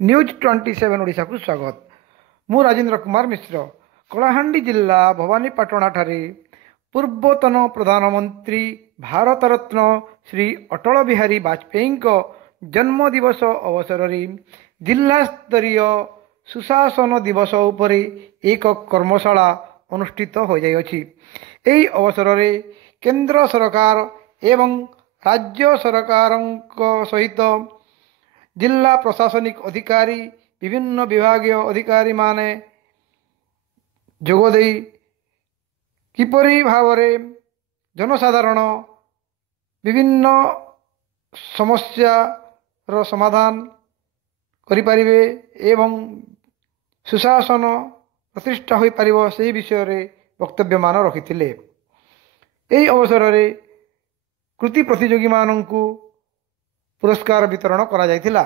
News 27 Odisha को स्वागत। मु राजेंद्र कुमार मिश्र। कलाहांडी जिला भवानीपाटणा ठारे पूर्वतन प्रधानमंत्री भारत रत्न श्री अटल बिहारी वाजपेयी जन्म दिवस अवसर में जिला स्तरीय सुशासन दिवस उपरे एक कर्मशाला अनुष्ठित हो जाइछि। एही अवसर में केंद्र सरकार एवं राज्य सरकार सहित जिला प्रशासनिक अधिकारी विभिन्न विभागीय अधिकारी माने जोगदे किपरि भावरे जनसाधारण विभिन्न समस्या समाधान करिपारिबे एवं सुशासन प्रतिष्ठा होई पारिबो से विषय रे वक्तव्यमान रखिथिले। एही अवसर रे कृति प्रतियोगी माननकु पुरस्कार वितरण करा जायतिला।